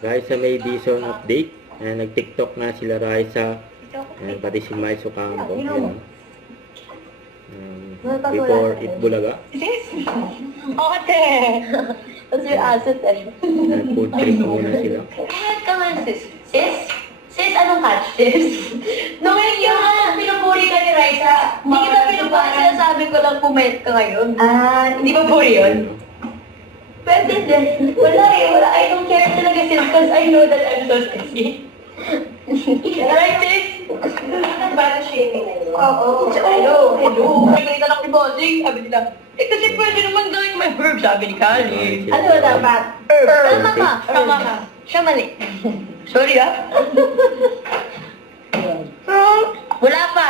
Raisa may Dizon update. Ayan, nag-TikTok na sila Raisa. Ayan, pati si Mai Ocampo. Ayan. Before Itbulaga. Ate! That's your asset eh. Ayan, food trip muna sila. Kahit ka nga sis. Sis, anong catch sis? Nung yung pinupuri ka ni Raisa, hindi kita pinupuri, sinasabi ko lang pumayat ka ngayon. Hindi ba puri yun? Pwede din. Wala eh, wala. I don't care talaga sis because I know that I'm so sexy. Right sis? Para shaming na yun. Oo. Hello. Nakikita lang ni Bossing. Sabi nila, kasi pwede naman gawin may verb, sabi ni Kali. Ano dapat? Tama ka. Siya mali. Sorry Wala pa.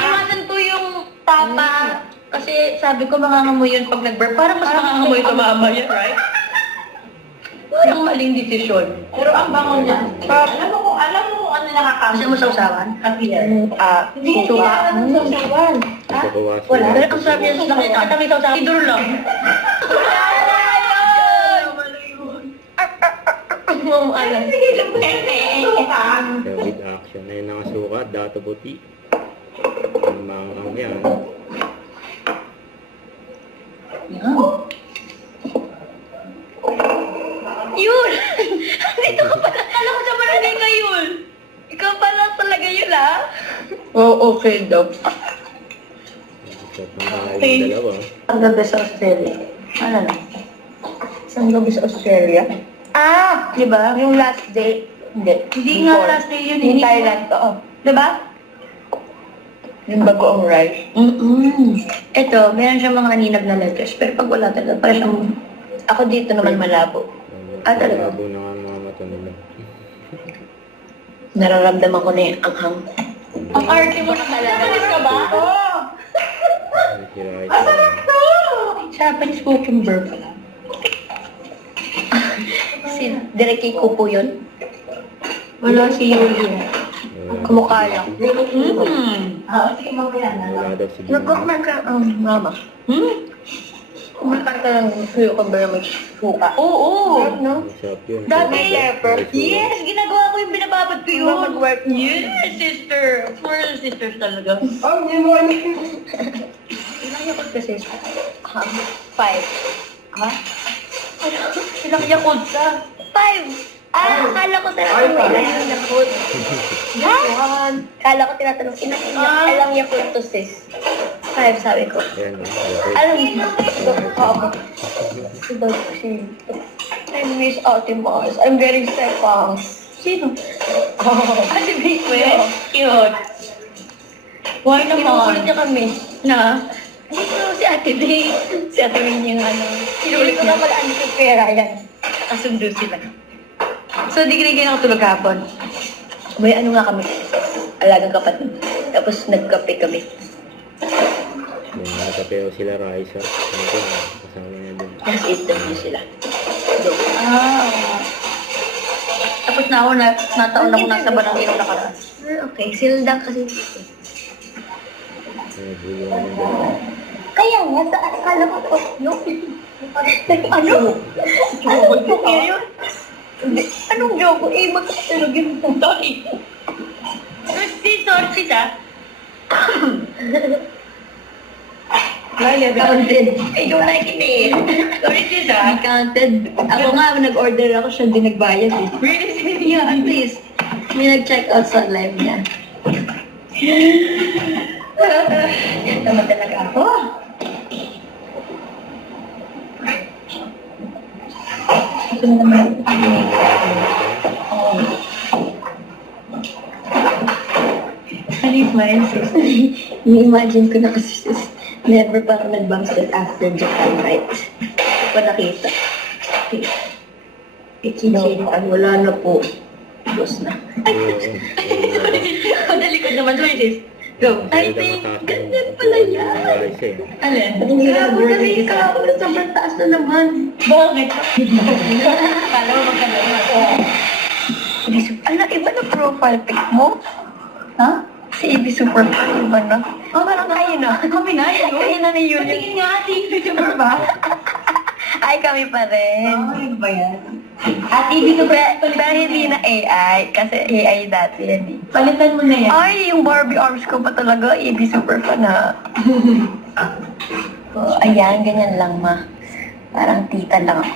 Iniwasan ko yung tapa. Kasi sabi ko mangangamoy yun pag nag-burp. Parang mas mangangamoy ito mamaya, right? Parang maling desisyon. Pero ang bango niya. Alam mo kung ano nakakama. Gusto mo sausawan? Suka. Sausawan. Pagkawasan. Wala. Pero ang sabi niya, nakita may sausawan. Idol lang. Wala yun! So, with action. Ayan, nakasuka. Dato buti. Ang mga yan. Yun! Dito ka pala. Kala ko sa barangay ngayon. Ikaw pala talaga yun, okay daw. Isang mga dalawa. Ang gabi sa Australia. Ano na? Isang gabi sa Australia? Di ba? Yung last day. Hindi nga last day yun. In Thailand to. Di ba? Yung bagoong rice. Ito, meron siyang mga aninag na lettuce. Pero pag wala talaga, parang siyang... Ako dito naman malabo. Talaga? Malabo na nga ang mga mata nila. Nararamdaman ko na yung anghang. Ang arte mo na talaga. Japanese ka ba? Oo! Si Raisa. Japanese cucumber pala. Si Derek ko po yun. Wala si Yuli. Kamukha lang. Sige, mamaya na. Wala daw si Gina. Nag-comment ka, mama. Kumakain ka ng cucumber na may suka. Oo! No? Masarap yun. Dati, Rice yes! Ginagawa ko yung binababad ko yun. Mag-work. Yes, sister! For sisters talaga. Hindi mo ano. Ilang yakot ka, sis? 5. Ha? Ilang yakot ka? 5! Akala ko talagang may ilang yakot. Akala ko tinatanong, ilang yakot to, sis? 5, sabi ko. Ayan, Alam mo, I miss Ate Mars. I'm getting seconds. Sino? Ate Baker. Cute. Why naman? Kinukulit niya kami. Na? Dito si Ate Bay. Si Ate Bay yung kinukulit niya. Pala ano si Kuya Ryan. Kasundo sila. So, di kinigyan ako tulog hapon. May ano nga kami. Alagang kapatid. Tapos nagkape kami. Nakapeo sila Raisa. Ito, kasama niya dun. Mas 8 na sila. Tapos na ako, nataon ako nasa barangay nung nakaraan. Okay, silda kasi. Bulungan niya dun. Kaya nga, sa akala ko po, yung... Ano? Anong joke yun? Anong joke? Magkatulog yung sorry. Sorry siya. Counted. Ikaw na kinig. Sorry sis counted. Ako nga, nag-order ako siya, din nagbayad eh. Really? Yeah, at least. May nag-check out sa live niya. Yan naman talaga ako. Ito na naman. Smile, sis. I-imagine ko na kasi sis. Never pa ako nag-bumstead after Japan, right? Hindi ko nakita. Ikichitan, wala na po. Tapos na. Madali ko naman, sorry sis. Go. I think, ganyan pala yan. Alin? Hindi na kasi ikaw, sobrang taas na naman. Bakit? Kala mo magkano. Ala, iba na profile pic mo? Ha? Si Ibi Super pa, iba na. Parang kaya na. Kami na, yun. Kaya na ni Yun. Patingin nga, si Ibi Super ba? Ay, kami pa rin. Ano ba yan? At ibig sabihin, dahil hindi na AI, kasi AI dati yan eh. Palitan mo na yan. Ay, yung Barbie arms ko pa talaga, EB super fan ha. So, ayan, ganyan lang ma. Parang tita lang ako.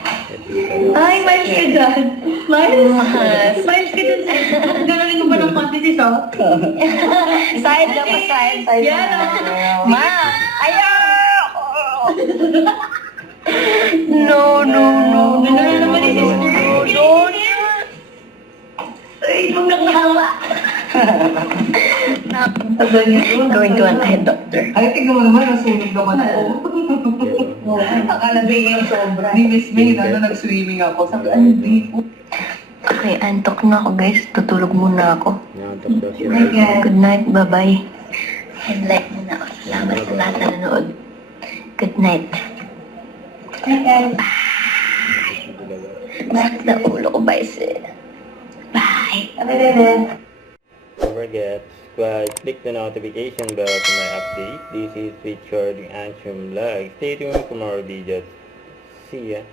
Ay, miles ka dyan. Miles? Mas. Miles ka dyan. Gano'n mo ba ng quantity, so? Side ka pa, side. Yan, oh. Ma! Ayaw! No, no, no. Ano na naman ni sister? No, no. Ay, huwag nakahawa. Going to an eye doctor. Ay, tignan mo naman, nasunog naman ako. Akala ba yung sobra? Ni Miss May, nag-swimming ako. Sabi, ano dito? Okay, antok na ako guys. Tutulog muna ako. Nantok daw si Raisa. Good night, bye-bye. And like muna ako. Salamat sa lahat na nanood. Good night. Bakit na ulo ko ba isi? Bye. Don't forget, subscribe, click the notification bell for my update. This is Richard Angstrom Vlog. Stay tuned for more videos. See ya.